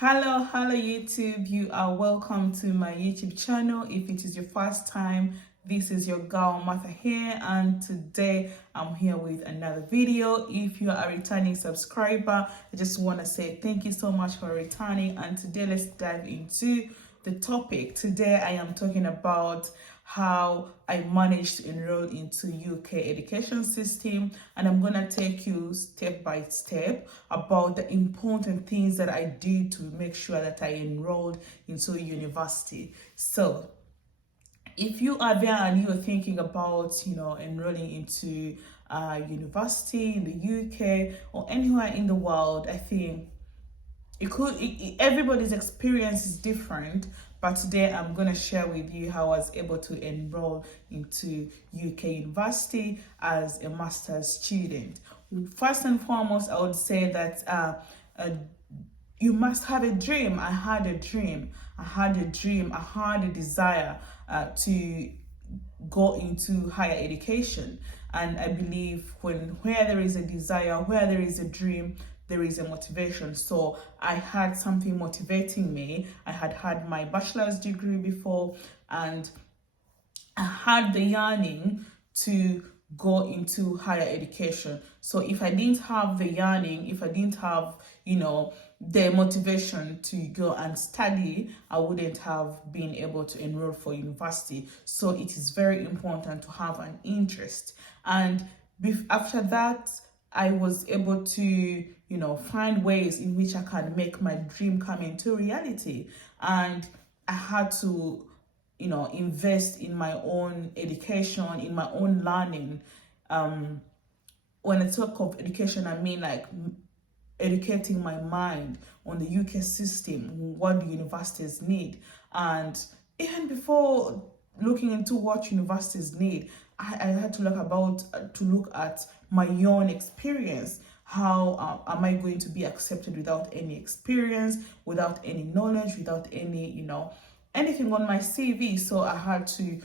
Hello YouTube. You are welcome to my YouTube channel. If it is your first time, this is your girl Martha here, and today I'm here with another video. If you are a returning subscriber, I just want to say thank you so much for returning, and today let's dive into the topic. Today I am talking about how I managed to enroll into UK education system, and I'm gonna take you step by step about the important things that I did to make sure that I enrolled into university. So if you are there and you're thinking about enrolling into university in the UK or anywhere in the world, I think everybody's experience is different, but today I'm going to share with you how I was able to enroll into UK university as a master's student. First and foremost, I would say that you must have a dream. I had a dream. I had a desire to go into higher education. And I believe where there is a desire, where there is a dream, there is a motivation. So I had something motivating me. I had my bachelor's degree before, and I had the yearning to go into higher education. So if I didn't have the yearning, if I didn't have, the motivation to go and study, I wouldn't have been able to enroll for university. So it is very important to have an interest. And after that, I was able to, find ways in which I can make my dream come into reality. And I had to, invest in my own education, in my own learning. When I talk of education, I mean like educating my mind on the UK system, what the universities need. And even before looking into what universities need, I had to look at my own experience. How am I going to be accepted without any experience, without any knowledge, without any, anything on my CV? So I had to,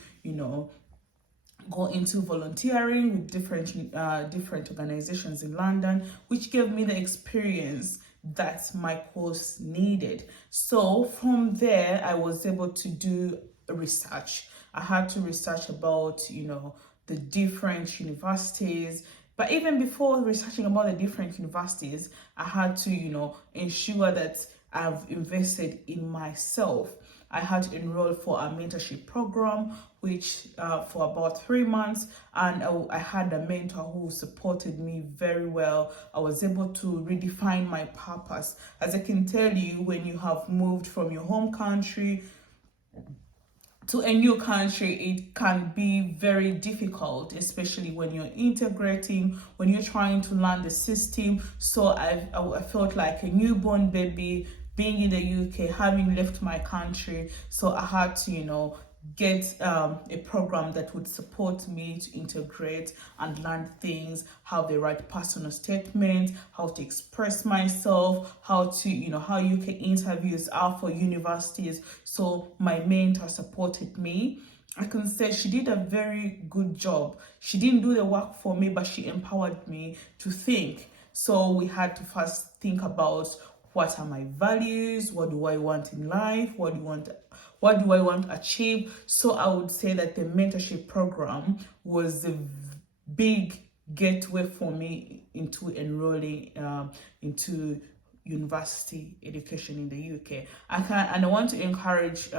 go into volunteering with different organizations in London, which gave me the experience that my course needed. So from there, I was able to do research. I had to research about, the different universities. But even before researching about the different universities, I had to, ensure that I've invested in myself. I had to enroll for a mentorship program, which for about 3 months, and I had a mentor who supported me very well. I was able to redefine my purpose. As I can tell you, when you have moved from your home country to a new country, it can be very difficult, especially when you're integrating, when you're trying to learn the system. So I felt like a newborn baby being in the UK, having left my country. So I had to, get a program that would support me to integrate and learn things, how they write personal statements, how to express myself, how to, how UK interviews are for universities. So my mentor supported me. I can say she did a very good job. She didn't do the work for me, but she empowered me to think. So we had to first think about, what are my values? What do I want in life? What do I want to achieve? So I would say that the mentorship program was a big gateway for me into enrolling into university education in the UK. I want to encourage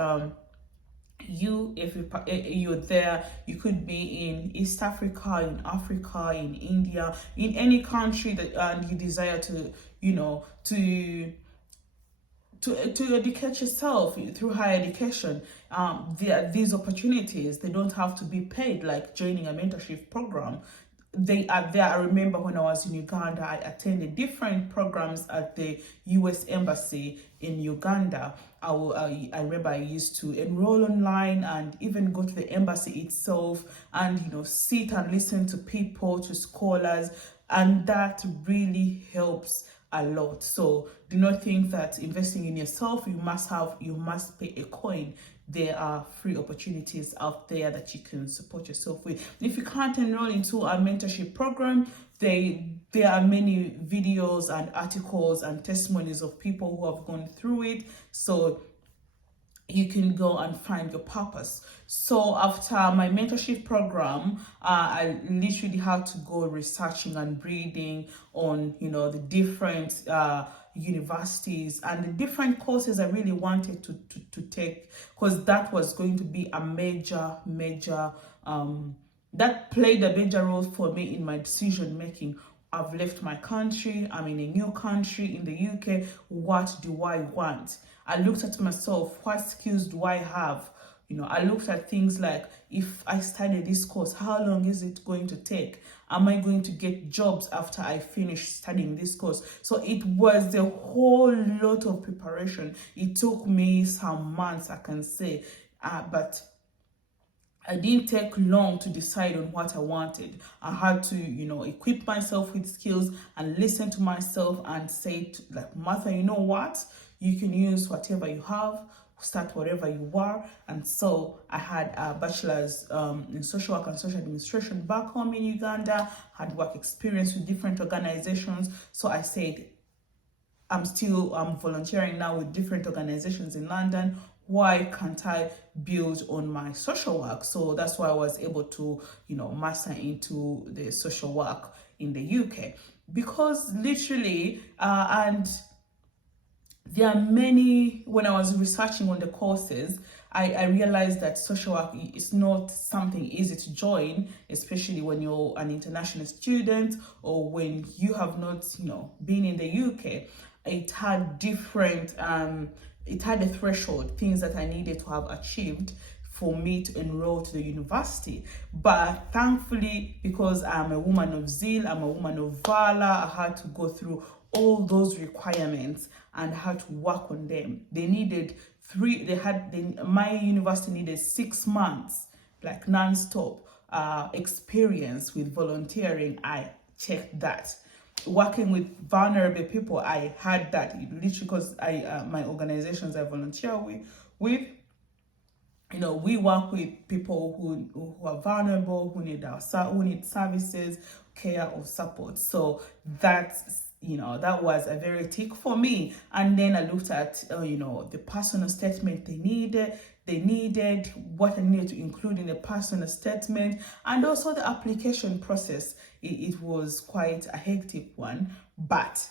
you, if you're there, you could be in East Africa, in Africa, in India, in any country that you desire to, to educate yourself through higher education. There are these opportunities. They don't have to be paid, like joining a mentorship program. They are there. I remember when I was in Uganda, I attended different programs at the US Embassy in Uganda. I remember I used to enroll online and even go to the embassy itself and, sit and listen to people, to scholars, and that really helps a lot. So do not think that investing in yourself, you must pay a coin. There are free opportunities out there that you can support yourself with. If you can't enroll into a mentorship program, there are many videos and articles and testimonies of people who have gone through it, so you can go and find your purpose. So after my mentorship program, I literally had to go researching and reading on, the different universities and the different courses I really wanted to take, because that was going to be a major that played a major role for me in my decision making. I've left my country, I'm in a new country in the UK. What do I want? I looked at myself, what skills do I have? I looked at things like, if I study this course, how long is it going to take? Am I going to get jobs after I finish studying this course? So it was a whole lot of preparation. It took me some months, I can say, but I didn't take long to decide on what I wanted. I had to, equip myself with skills and listen to myself and say, like, Martha, you know what? You can use whatever you have, start wherever you are. And so I had a bachelor's in social work and social administration back home in Uganda, had work experience with different organizations. So I said, I'm volunteering now with different organizations in London. Why can't I build on my social work? So that's why I was able to, master into the social work in the UK. Because literally, and there are many, when I was researching on the courses, I realized that social work is not something easy to join, especially when you're an international student or when you have not, been in the UK. It had it had a threshold, things that I needed to have achieved for me to enroll to the university. But thankfully, because I'm a woman of zeal, I'm a woman of valor, I had to go through all those requirements and had to work on them. They needed my university needed 6 months, like non-stop experience with volunteering. I checked that. Working with vulnerable people, I had that literally, because my organizations I volunteer with, we work with people who are vulnerable, who need services, care, or support. So that's, that was a very tick for me. And then I looked at the personal statement they needed, what I needed to include in the personal statement, and also the application process. It was quite a hectic one, but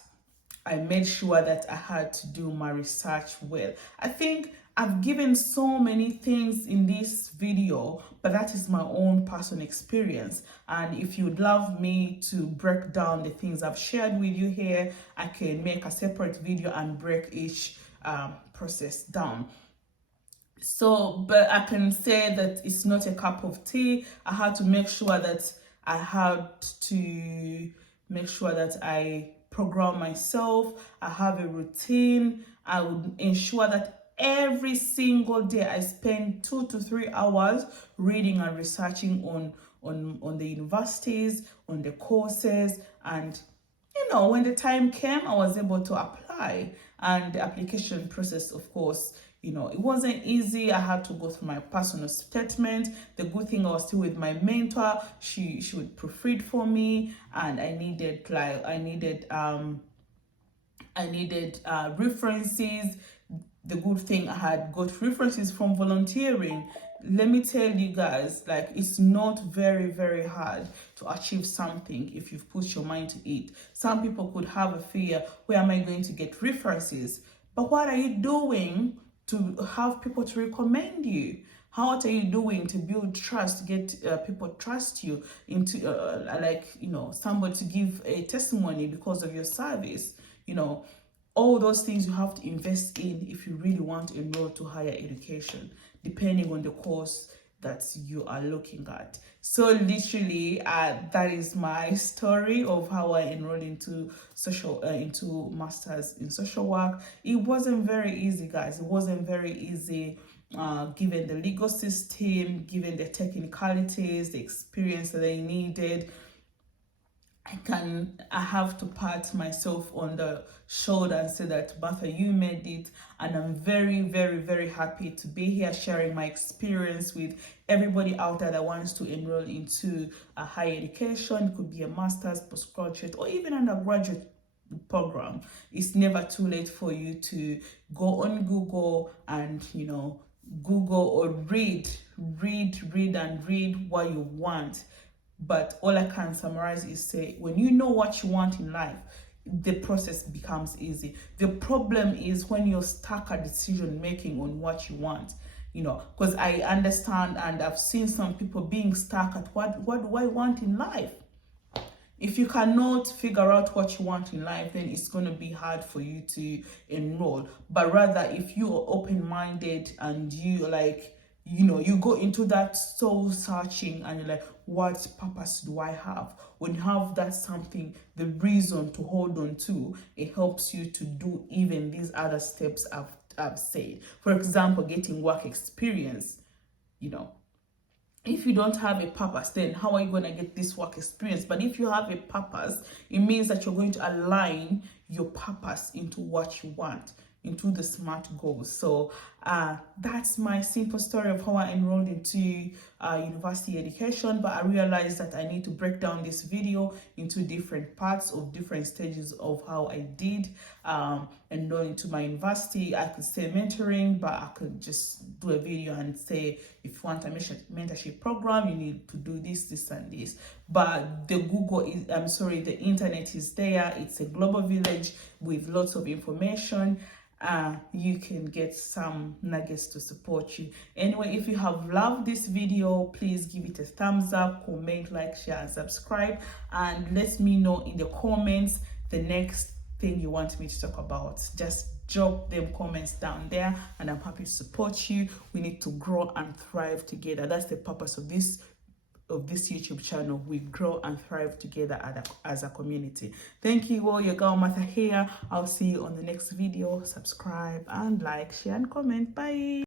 I made sure that I had to do my research well. I think I've given so many things in this video, but that is my own personal experience. And if you'd love me to break down the things I've shared with you here, I can make a separate video and break each process down. So, but I can say that it's not a cup of tea. I had to make sure that I program myself. I have a routine. I would ensure that every single day I spend 2 to 3 hours reading and researching on the universities, on the courses, and when the time came, I was able to apply. And the application process, of course, it wasn't easy. I had to go through my personal statement. The good thing, I was still with my mentor. She would proofread for me, and I needed references. The good thing, I had got references from volunteering. Let me tell you guys, like, it's not very, very hard to achieve something if you've put your mind to it. Some people could have a fear, where am I going to get references? But what are you doing to have people to recommend you? What are you doing to build trust, get people trust you into somebody to give a testimony because of your service? All those things you have to invest in if you really want to enroll to higher education, depending on the course that you are looking at. So literally, that is my story of how I enrolled into masters in social work. It wasn't very easy, guys. It wasn't very easy, given the legal system, given the technicalities, the experience that I needed. I have to pat myself on the shoulder and say that, Martha, you made it, and I'm very, very, very happy to be here sharing my experience with everybody out there that wants to enroll into a higher education. It could be a master's, postgraduate, or even undergraduate program. It's never too late for you to go on Google and Google or read what you want. But all I can summarize is say, when you know what you want in life, the process becomes easy. The problem is when you're stuck at decision making on what you want, because I understand and I've seen some people being stuck at what do I want in life. If you cannot figure out what you want in life, then it's going to be hard for you to enroll. But rather, if you are open-minded and you you go into that soul searching and you're like, what purpose do I have? When you have that something, the reason to hold on to, it helps you to do even these other steps I've said. For example, getting work experience, if you don't have a purpose, then how are you going to get this work experience? But if you have a purpose, it means that you're going to align your purpose into what you want, into the SMART goals. So that's my simple story of how I enrolled into university education. But I realized that I need to break down this video into different parts of different stages of how I did enroll into my university. I could say mentoring, but I could just do a video and say, if you want a mentorship program, you need to do this, and this. But the the internet is there. It's a global village with lots of information. You can get some nuggets to support you. Anyway, if you have loved this video, please give it a thumbs up, comment, like, share, and subscribe. And let me know in the comments the next thing you want me to talk about. Just drop them comments down there, and I'm happy to support you. We need to grow and thrive together. That's the purpose of this YouTube channel. We grow and thrive together as a community. Thank you all. Your girl Martha here. I'll see you on the next video. Subscribe and like, share, and comment. Bye.